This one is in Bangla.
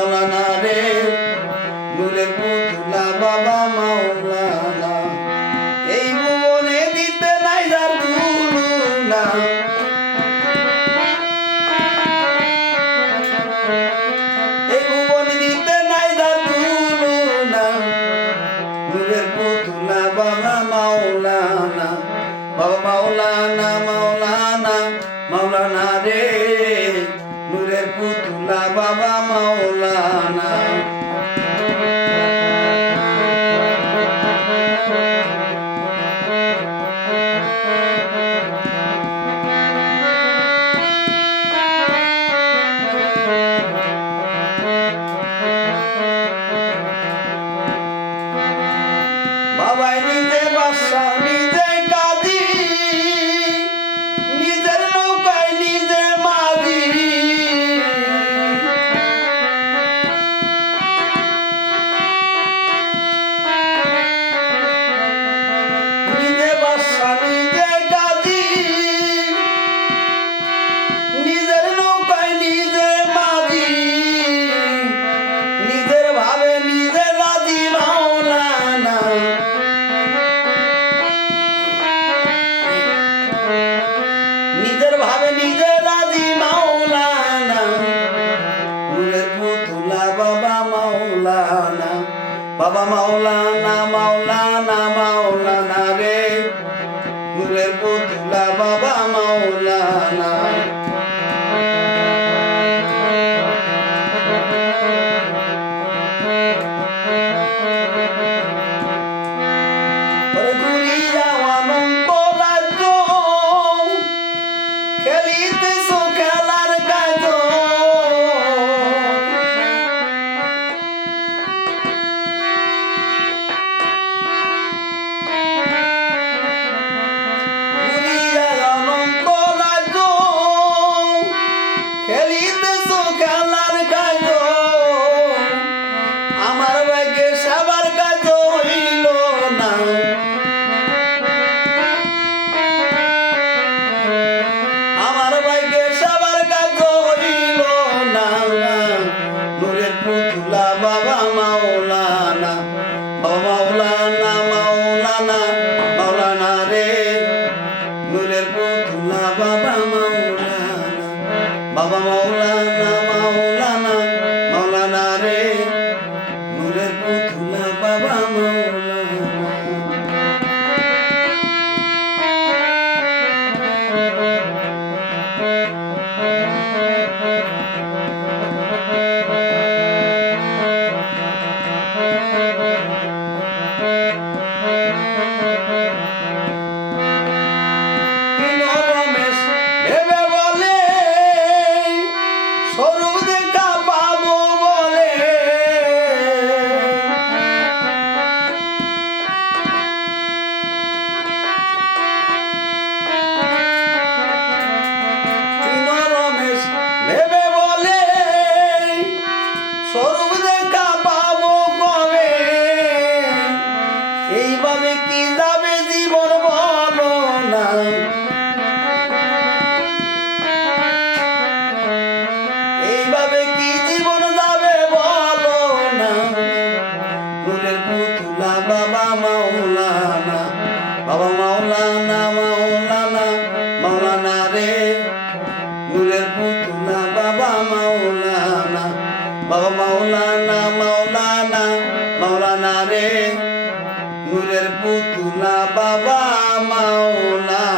মাওলানা রে নূরের পুতুলা বাবা মাওলানা এই ভুবনে দিতে নাই যার তুলনা এই ভুবনে দিতে নাই যার তুলনা নূরের পুতুলা বাবা মাওলানা মাওলানা মাওলানা রে নূরের পুতুলা বাবা মাওলানা বাবাই নিজে বাসা নিজে কাজী নিজের নৌকায় নিজে মাঝি নিজে বাসা নিজে কাজী নিজের নৌকায় নিজে মাঝি নিজের ভাবে নিজে রাজি মাওলানা নিজের ভাবে নিজে রাজি মাওলানা নূরের পুতুলা বাবা মাওলানা মাওলানা রে নূরের পুতুলা বাবা মাওলানা ঘুরিয়া অনন্ত রাজ্য খেলিতেছ খেলার কাজ ঘুরিয়া অনন্ত রাজ্য খেলিতেছ খেলার কাজ আমার ভাগ্যে সবার কাজ হইল না আমার ভাগ্যে সবার কাজ হইল না নূরের পুতুলা বাবা মাওলানা মাওলানা রে নূরের পুতুলা বাবা মাওলানা রে নূরের পুতুলা বাবা মাওলানা রমেশ ভেবে বলে স্বরূপ দেখা পাবো বলে রমেশ ভেবে বলে স্বরূপ দেখা পাবো কবে এইভাবে কি যাবে জীবন বলো না এইভাবে কি জীবন যাবে বলো না নূরের পুতুলা বাবা মাওলানা মাওলানা রে নূরের পুতুলা বাবা মাওলানা মাওলানা রে নূরের পুতুলা বাবা মাওলানা